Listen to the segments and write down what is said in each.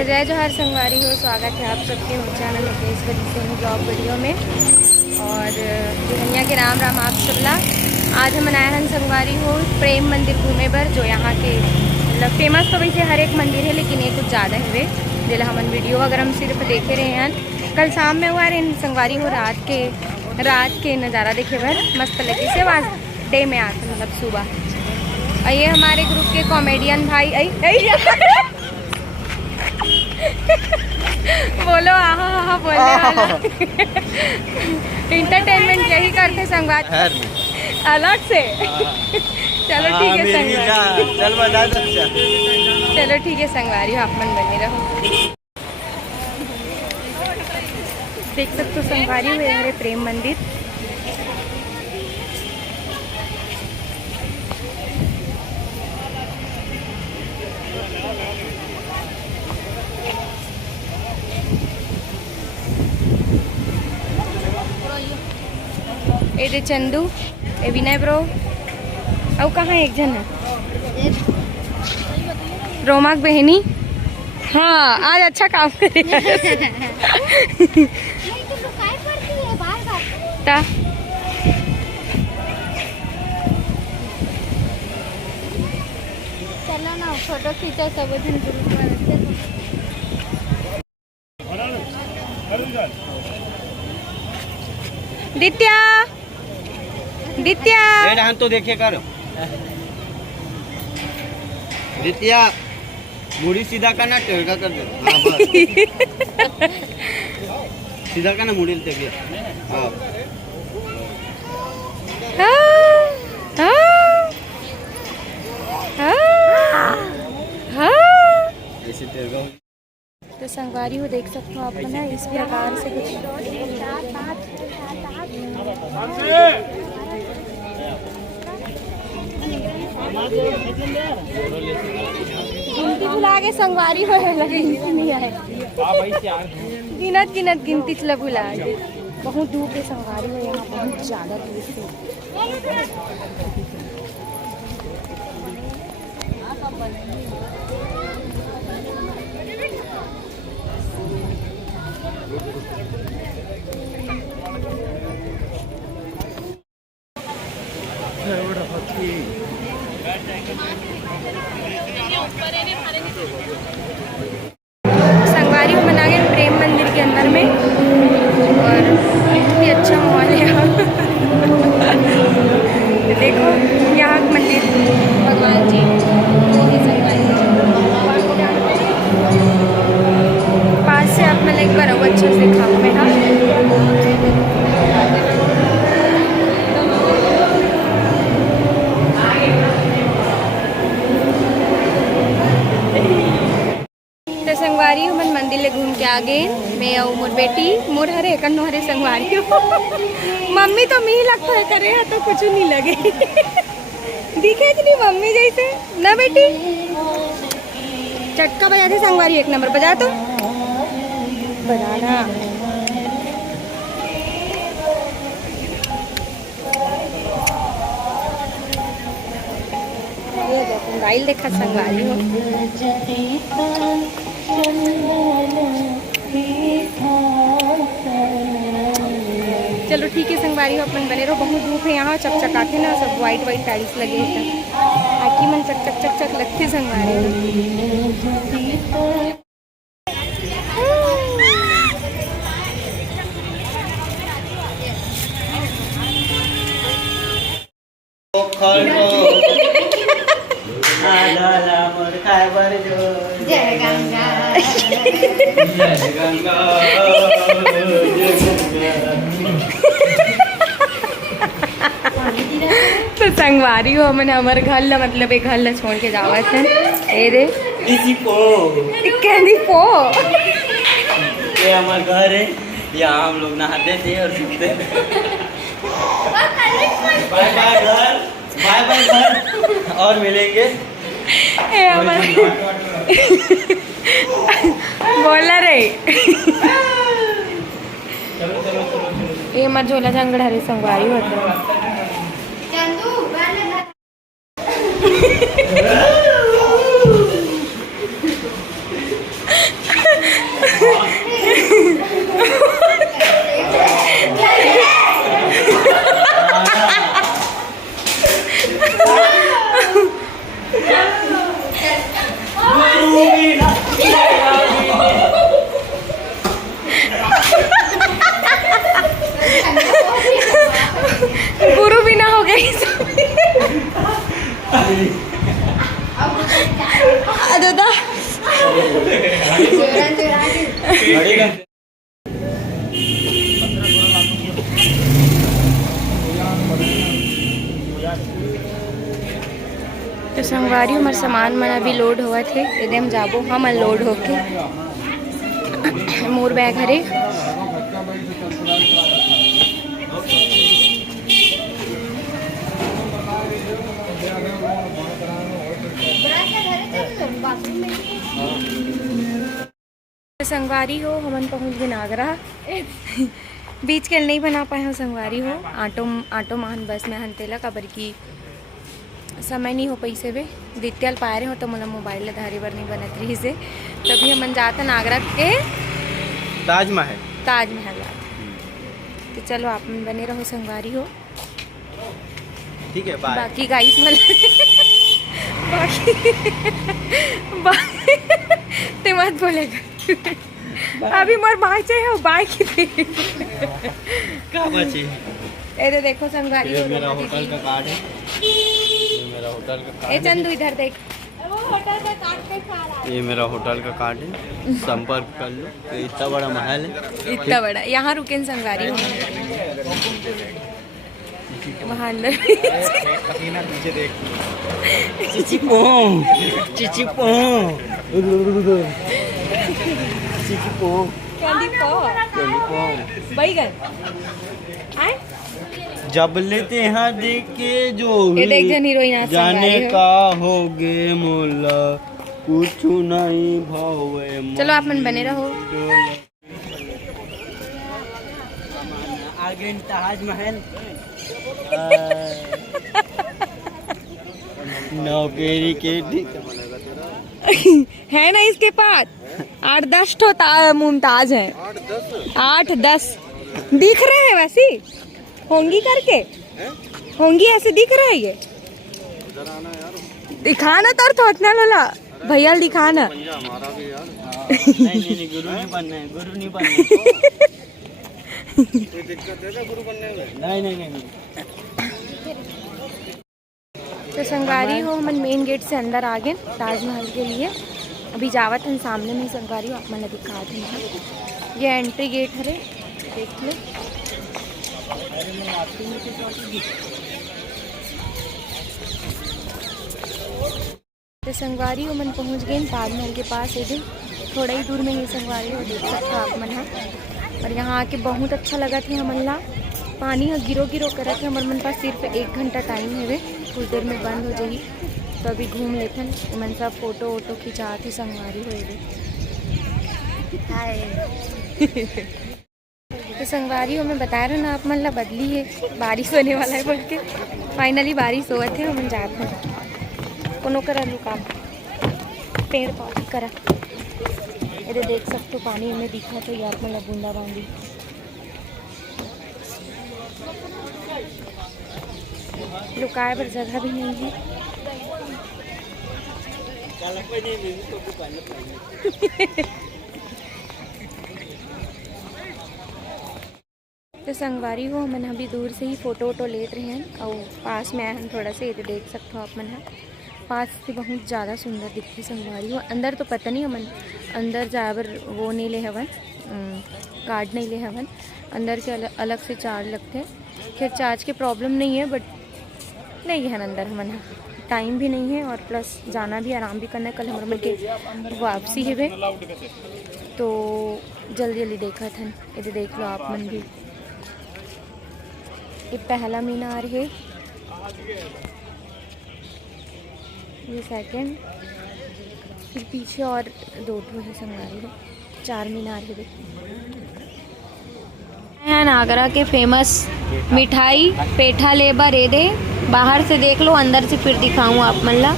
तो जय जोहार संगवारी हो, स्वागत है आप सबके हो channel Mukeshwari Singh blog video में। और धनिया के राम राम आप सबला। आज हम आए हैं संगवारी हो प्रेम मंदिर घूमे पर, जो यहाँ के मतलब फेमस तो वैसे हर एक मंदिर है, लेकिन ये कुछ ज़्यादा है वे जिला हमन वीडियो अगर हम सिर्फ देखे रहे हैं। कल शाम में हुआ रहे संगवारी हो रात के नज़ारा देखे भर मस्त लगे से आज डे में आते मतलब सुबह। और ये हमारे ग्रुप के कॉमेडियन भाई बोलो आहा हा बोलने वाला इंटरटेनमेंट यही करते संगवार अलग से। चलो ठीक है संगवारी, चलो ठीक है संगवारी आप मन बने रहो। देख सकते हो संगवारी हुए हमारे प्रेम मंदिर। ए दे चंदू, ए विनय ब्रो, अब कहाँ एक जन है रोमाक बहनी। हाँ आज अच्छा काम करे चलो ना फोटो खींचा सब दित्या दित्या तो देखे कर दित्या मुड़ी सीधा करना टेढ़ा कर दे। सीधा करना मुड़ी लेते हाँ ऐसे टेढ़ा। तो संगवारी हो देख सकते हो आप ना इस प्रकार से कुछ गिनती भुला के संगवारी हो लगे नहीं आए गिनत गिनती चला भुला गए। बहुत दूर के संगवारी हो, यहाँ बहुत ज़्यादा दूर से। संगवारी में बना गए प्रेम मंदिर के अंदर में, और बहुत ही अच्छा माहौल है यहाँ। देखो यहाँ मंदिर भगवान जी पास से आप मतलब एक बार अच्छे से दिखाओ मैं। हाँ संगवारी हो मन मंदिर ले घूम के आगे मैं और मोर बेटी मोर हरे कन्नो हरे संगवारी हो मम्मी तो मी लगता है करे तो कुछ नहीं लगे दिखे इतनी मम्मी जैसे ना बेटी। चटका बजाते संगवारी एक नंबर बजा तो बजाना। ये देखो मोबाइल देखा संगवारी हो। चलो ठीक है संगवारी हो अपन बने रहो। बहुत धूप है यहाँ, चकचकाते ना सब वाइट टाइल्स लगे हैं आखी मन चक लगती संगवारी। जय गंगा जय गंगा तो संगवारी हो मैंने हमारे घर ला मतलब एक घर ला छोड़ के जावा थे ए रे इसी को कैंडी पो ये हमारा घर है, यहाँ हम लोग नहाते थे और सूखते थे। बाय बाय घर, बाय बाय घर, और मिलेंगे। बोला रे ये मत झोला झंगड़ हरे संगवारी होते दादा तो संगवारी हमारे सामान मन अभी लोड हुआ थे एकदम जाबो हम अनलोड होके मोर बैग हरे संगवारी हो हमन पहुंच गए नागरा बीच के नहीं बना पाए हो संगवारी हो आटो मान बस में हंतेला काबर की समय नहीं हो पैसे वे दित्यल पाए रहे हो तो मोला मोबाइल ले धारी बर नहीं बनत रही से तभी हमन जाता नागरा के ताजमहल तो चलो आप मन बने रहो संगवारी हो ठीक है बाय। बाकी गाइस बाकी ते मत बोलेगा अभी मोर बाँचे है बाइक क्या बची ये तो देखो संगवारी हो मेरा होटल का कार्ड है, ये मेरा होटल का कार्ड ए चंदू इधर देख है, ये मेरा होटल का कार्ड है, संपर्क कर लो। ये इतना बड़ा महल है, इतना बड़ा यहाँ रुके न संगवारी हो वहाँ अंदर नीचे देख चिची पोंग चिची पोंग चिची पोंग बैगन आए जब लेते हैं देख के जो ये देख जन हीरोइन आज जाने संगवारी हो। का होगे मोला कुछ नहीं भावे चलो आप मन बने रहो आगे ताजमहल नौकरी के है ना इसके पास 8-10 ठो मुमताज है 8-10 दिख रहे हैं वैसे होंगी करके होंगी ऐसे दिख रहा है ये दिखाना तो थोतना लोला भैया दिखाना नहीं गुरु नहीं बनना है गुरु नहीं बनना नहीं तो संगवारी हो मन मेन गेट से अंदर आ गए ताजमहल के लिए अभी जावत हम सामने में संगवारी हो आप मन दिखा दें ये एंट्री गेट है देख लो तो संगवारी हो मन पहुंच गए ताजमहल के पास एकदम थोड़ा ही दूर में ही संगवारी हो देख सकते हो आप मन है और यहाँ आके बहुत अच्छा लगा थे हमन ला पानी गिरो करे थे हमारे मन पास सिर्फ 1 घंटा टाइम है कुछ देर में बंद हो जाएगी तो अभी घूम लेथन मन सब फोटो वोटो खिंचाते संगवारी हो हाय तो संगवारी हो मैं बता रहा ना आप मन ला बदली है बारिश होने वाला है बोल के फाइनली बारिश हुआ थे हम जाते हैं कोनो करा लू काम पेड़ पौधे करा ये देख सकते हो पानी हमें दिखा तो यार मन ला बूंदा बांदी लुकाए पर जगह भी नहीं है तो संगवारी हो मन अभी दूर से ही फोटो वोटो लेते रहे हैं और पास में आए हम थोड़ा से ये देख सकते हो आप मन है पास से बहुत ज़्यादा सुंदर दिखती संगवारी हो अंदर तो पता नहीं हमन अंदर जाबर वो नहीं ले हवन कार्ड नहीं ले हवन अंदर के अलग से चार्ज लगते हैं खैर चार्ज की प्रॉब्लम नहीं है बट नहीं है अंदर हमन टाइम भी नहीं है और प्लस जाना भी आराम भी करना है कल हमारे मन के वापसी है वे तो जल्दी देखा था ये देख लो आप मन भी ये पहला मीनार है ये सेकंड फिर पीछे और 2 है संगवारी है 4 मीनार है नागरा के फेमस मिठाई पेठा लेबा रेदे बाहर से देख लो अंदर से फिर दिखाऊं आप मन ला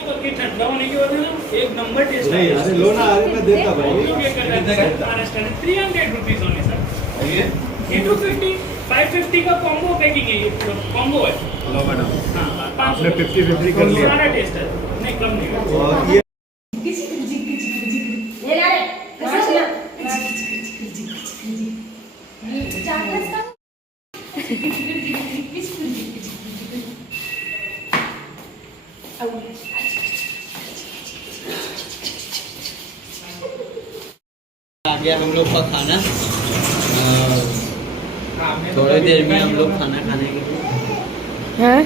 ठंडा होने की वजह से एक नंबर टेस्ट है अरे लो ना अरे मैं देता भाई 300 रुपीस ओनली सर ये 250 550 का कॉम्बो पैकिंग है ये कॉम्बो है लो मैडम हाँ आपने 50-50 कर लिया सारा टेस्ट है नहीं कम नहीं और ये गया हम लोग का खाना। थोड़ी देर में हम लोग खाना खाने के लिए। हाँ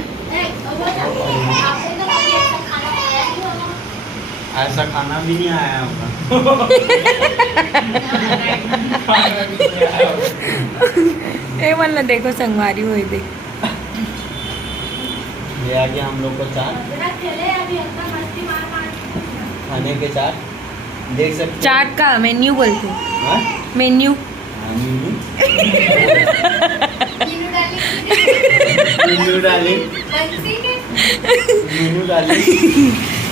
ऐसा खाना भी नहीं आया होगा। ए वाला देखो संगवारी हुई देख। ये आ गया हम लोग को चाट, खाने के चाट देख सकते चाट का मेन्यू बोलते हैं। मेन्यू। मीनू डाली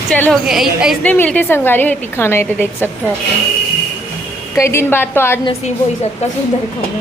चल हो गया। इसने मिलते संगवारी हुई थी खाना ये तो देख सकते हो आप। कई दिन बाद तो आज नसीब हो ही सकता सुंदर खाना।